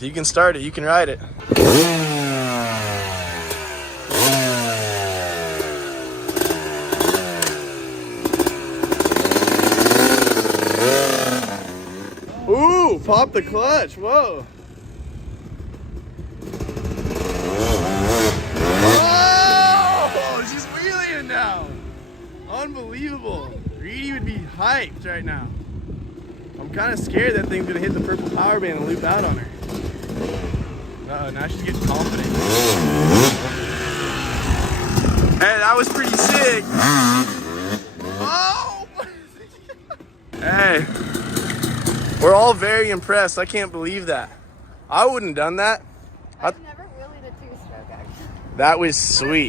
If you can start it, you can ride it. Ooh, pop the clutch, whoa. Oh, she's wheeling now. Unbelievable. Reedy would be hyped right now. I'm kind of scared that thing's gonna hit the purple power band and loop out on her. Uh-oh, now she's getting confident. Hey, that was pretty sick. Oh! Hey, we're all very impressed. I can't believe that. I wouldn't have done that. I've never wheelied a two-stroke, actually. That was sweet.